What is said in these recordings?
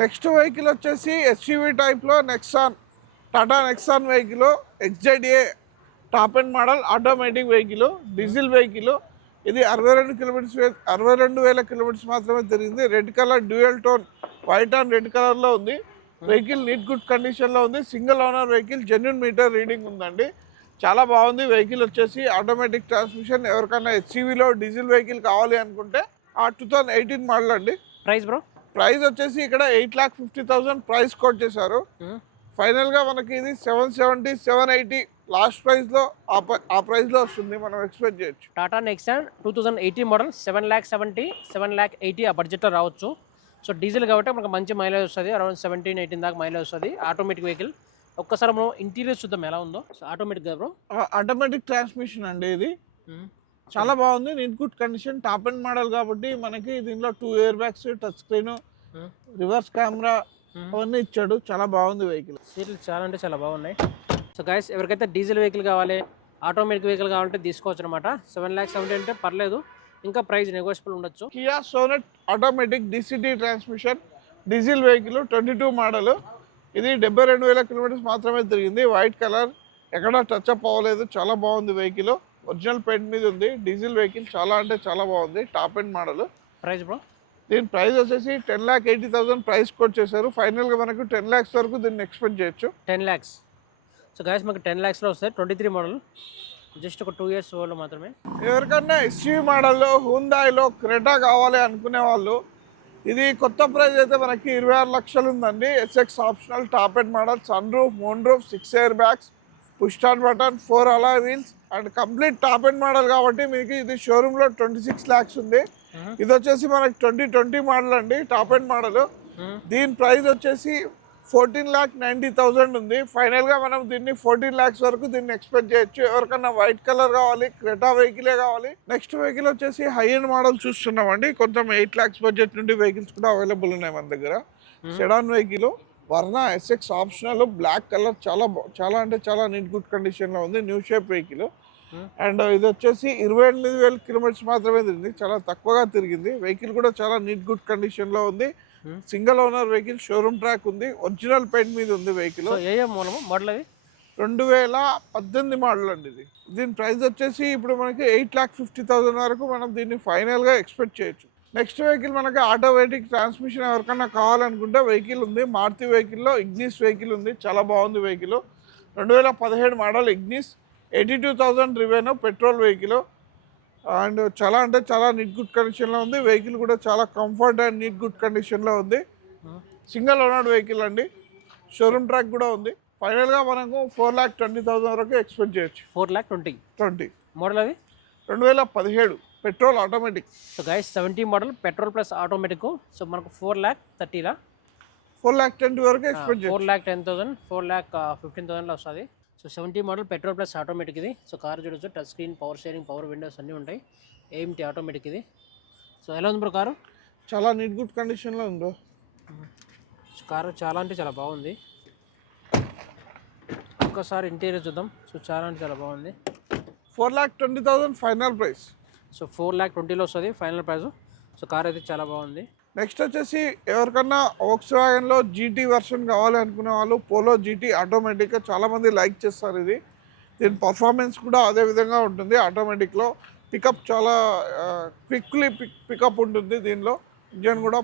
Next vehicle వచ్చేసి SUV టైప్లో Nexon, Tata Nexon vehicle XZA top end model automatic vehicle, diesel vehicle. ఇది 62,000 kilometres మాత్రమే తిరిగింది. Red colour dual tone white and red కలర్లో ఉంది. Vehicle neat good కండిషన్లో ఉంది. Single owner vehicle, genuine meter reading ఉందండి. చాలా బాగుంది. వెహికల్ వచ్చేసి ఆటోమేటిక్ ట్రాన్స్మిషన్. ఎవరికైనా ఎస్యూవీలో డీజిల్ వెహికల్ కావాలి అనుకుంటే 2018 మోడల్ అండి. Price bro? ప్రైస్ వచ్చేసి ఇక్కడ 8,50,000 ప్రైస్ కోట్ చేశారు. ఫైనల్గా మనకి ఇది 770, 780 లాస్ట్ ప్రైస్లో ఆ ప్రైస్లో వస్తుంది, మనం ఎక్స్పెక్ట్ చేయొచ్చు. టాటా నెక్సాన్ 2018 మోడల్ 7,70,000, 7,80,000 ఆ బడ్జెట్లో రావచ్చు. సో డీజిల్ కాబట్టి మనకు మంచి మైలేజ్ వస్తుంది, అరౌండ్ 17-18 దాకా మైలేజ్ వస్తుంది. Automatic vehicle. ఒక్కసారి మనం ఇంటీరియర్ చూద్దాం ఎలా ఉందో. సో ఆటోమేటిక్ కదా బ్రో? ఆటోమేటిక్ ట్రాన్స్మిషన్ అండి ఇది. చాలా బాగుంది, neat good condition. Top end model కాబట్టి మనకి దీనిలో 2 air bags, touch screen, reverse camera అవన్నీ ఇచ్చాడు. చాలా బాగుంది వెహికల్. సీట్లు చాలా అంటే చాలా బాగున్నాయి. సో గైస్, ఎవరికైతే డీజిల్ వెహికల్ కావాలి, ఆటోమేటిక్ వెహికల్ కావాలంటే తీసుకోవచ్చు అనమాట. 7,70,000 అంటే పర్లేదు, ఇంకా ప్రైస్ నెగోషియబుల్ ఉండొచ్చు. Kia Sonet automatic DCT transmission, diesel vehicle, 22 model. ఇది 72,000 కిలోమీటర్స్ మాత్రమే తిరిగింది. వైట్ కలర్, ఎక్కడ టచ్ అప్ అవ్వలేదు. చాలా బాగుంది వెహికల్. ఒరిజినల్ పెయింట్ మీద ఉంది. డీజిల్ వెహికల్ చాలా అంటే చాలా బాగుంది. Top end model. Price bro? దీని ప్రైస్ వచ్చేసి 10,80,000 ప్రైస్ కోట్ చేశారు. ఫైనల్గా మనకు 10 lakhs వరకు దీన్ని ఎక్స్పెక్ట్ చేయొచ్చు. 10 lakhs. సో గైస్, మనకు 10 lakhsలో వస్తాయి. 23 మోడల్, జస్ట్ ఒక 2 years ఓల్డ్ మాత్రమే. ఎవరికన్నా ఎస్యూవీ మోడల్లో, హుందాయిలో, క్రెటా కావాలి అనుకునే వాళ్ళు, ఇది కొత్త ప్రైస్ అయితే మనకి 26 లక్షలు ఉందండి. SX optional, top end model, sun roof, moon roof, 6 air bags, push start button, 4 alloy wheels and complete top end model కాబట్టి మీకు ఇది షోరూంలో 26 lakhs ఉంది. ఇది వచ్చేసి మనకి 2020 మోడల్ అండి, టాప్ అండ్ మోడల్. దీని ప్రైస్ వచ్చేసి 14,90,000 ఉంది. ఫైనల్గా మనం దీన్ని 14 lakhs వరకు దీన్ని ఎక్స్పెక్ట్ చేయొచ్చు. ఎవరికన్నా వైట్ కలర్ కావాలి, క్రెటా వెహికలే కావాలి. నెక్స్ట్ వెహికల్ వచ్చేసి హై ఎండ్ మోడల్ చూస్తున్నామండి. కొంచెం 8 lakhs బడ్జెట్ నుండి వెహికల్స్ కూడా అవైలబుల్ ఉన్నాయి మన దగ్గర. సెడాన్ వెహికల్, వర్ణ SX ఆప్షనల్, బ్లాక్ కలర్, చాలా అంటే చాలా నీట్ గుడ్ కండిషన్లో ఉంది. New shape vehicle. అండ్ ఇది వచ్చేసి 28,000 కిలోమీటర్స్ మాత్రమే తిరిగింది, చాలా తక్కువగా తిరిగింది. వెహికల్ కూడా చాలా నీట్ గుడ్ కండిషన్లో ఉంది. Single owner vehicle, showroom track ఉంది, ఒరిజినల్ పెయింట్ మీద ఉంది వెహికల్. మోడల్ అది 2018 మోడల్ అండి ఇది. దీని ప్రైస్ వచ్చేసి ఇప్పుడు మనకి 8,50,000 వరకు మనం దీన్ని ఫైనల్గా ఎక్స్పెక్ట్ చేయొచ్చు. నెక్స్ట్ వెహికల్ మనకి ఆటోమేటిక్ ట్రాన్స్మిషన్ ఎవరికన్నా కావాలనుకుంటే వెహికల్ ఉంది. మారుతి వెహికల్లో ఇగ్నిస్ వెహికల్ ఉంది, చాలా బాగుంది vehicle. 2017 model Ignis, 82,000 revenue, petrol vehicle. And చాలా అంటే చాలా నీట్ గుడ్ కండిషన్లో ఉంది. వెహికల్ కూడా చాలా కంఫర్ట్ అండ్ నీట్ గుడ్ కండిషన్లో ఉంది. సింగిల్ ఓనర్ వెహికల్ అండి, షోరూమ్ ట్రాక్ కూడా ఉంది. ఫైనల్గా మనకు 4,20,000 వరకు ఎక్స్పెక్ట్ చేయొచ్చు. 4,20,000 మోడల్ అది 2017 petrol automatic. So guys, 70 model petrol plus automatic. So మనకు 4,30,000 4,10,000 వరకు ఎక్స్పెక్ట్ చేయొచ్చు. 4,10,000, 4,15,000లో వస్తుంది. So 70 model petrol plus automatic ఇది. సో కార్ చూడొచ్చు, touch screen, power steering, power Windows అన్నీ ఉంటాయి. ఏమిటి ఆటోమేటిక్ ఇది. సో ఎలా ఉంది బ్రో కారు? చాలా నీట్ గుడ్ కండిషన్లో ఉంది. సో కారు చాలా అంటే చాలా బాగుంది. ఒక్కసారి ఇంటీరియర్ చూద్దాం. సో చాలా అంటే చాలా బాగుంది. 4,20,000 ఫైనల్ ప్రైస్. సో 4,20,000లో వస్తుంది ఫైనల్ ప్రైస్. సో కార్ అయితే చాలా బాగుంది. నెక్స్ట్ వచ్చేసి ఎవరికన్నా వోక్స్వ్యాగన్లో GT వర్షన్ కావాలి అనుకునే వాళ్ళు, పోలో GT ఆటోమేటిక్గా చాలామంది లైక్ చేస్తారు ఇది. దీని పర్ఫార్మెన్స్ కూడా అదే విధంగా ఉంటుంది. ఆటోమేటిక్లో పికప్ చాలా క్విక్లీ పికప్ ఉంటుంది. దీనిలో ఇంజన్ కూడా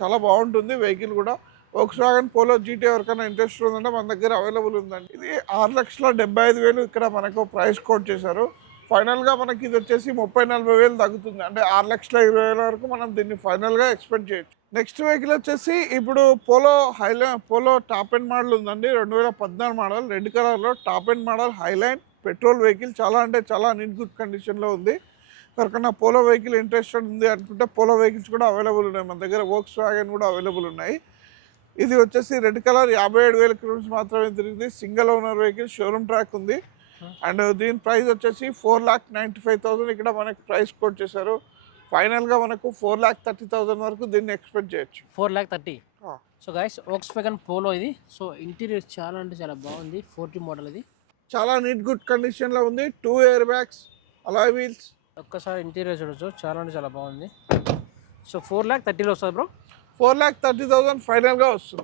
చాలా బాగుంటుంది. వెహికల్ కూడా వోక్స్వ్యాగన్ పోలో GT ఎవరికైనా ఇంట్రెస్ట్ ఉందంటే మన దగ్గర అవైలబుల్ ఉందండి. ఇది 6,75,000 ఇక్కడ మనకు ప్రైస్ కోట్ చేశారు. ఫైనల్గా మనకి ఇది వచ్చేసి 30,40,000 తగ్గుతుంది, అంటే 6,20,000 వరకు మనం దీన్ని ఫైనల్గా ఎక్స్పెక్ట్ చేయొచ్చు. నెక్స్ట్ వెహికల్ వచ్చేసి ఇప్పుడు పోలో టాప్ అండ్ మోడల్ ఉందండి. 2014 మోడల్, రెడ్ కలర్లో top end model highline petrol vehicle. చాలా అంటే చాలా నీట్ గుడ్ కండిషన్లో ఉంది. ఎవరికన్నా పోలో వెహికల్ ఇంట్రెస్టెడ్ ఉంది అనుకుంటే పోలో వెహికల్స్ కూడా అవైలబుల్ ఉన్నాయి మన దగ్గర. వోక్స్వ్యాగన్ కూడా అవైలబుల్ ఉన్నాయి. ఇది వచ్చేసి రెడ్ కలర్, 57,000 కిలోమీటర్స్ మాత్రమే తిరిగింది. Single owner vehicle, showroom track ఉంది. అండ్ దీని ప్రైస్ వచ్చేసి 4,95,000 ఇక్కడ మనకి ప్రైస్ కోట్ చేశారు. ఫైనల్గా మనకు 4,30,000 వరకు దీన్ని ఎక్స్పెక్ట్ చేయొచ్చు. 4,30,000. సో గైస్, వోక్స్వ్యాగన్ పోలో ఇది. సో ఇంటీరియర్ చాలా అంటే చాలా బాగుంది. 40 మోడల్ ఇది. చాలా నీట్ గుడ్ కండిషన్లో ఉంది. 2 ఎయిర్ బ్యాగ్స్, అలాయ్ వీల్స్. ఒక్కసారి ఇంటీరియర్ చూడొచ్చు, చాలా అంటే చాలా బాగుంది. సో 4,30,000లో వస్తుంది బ్రో. 4,30,000 ఫైనల్గా వస్తుంది.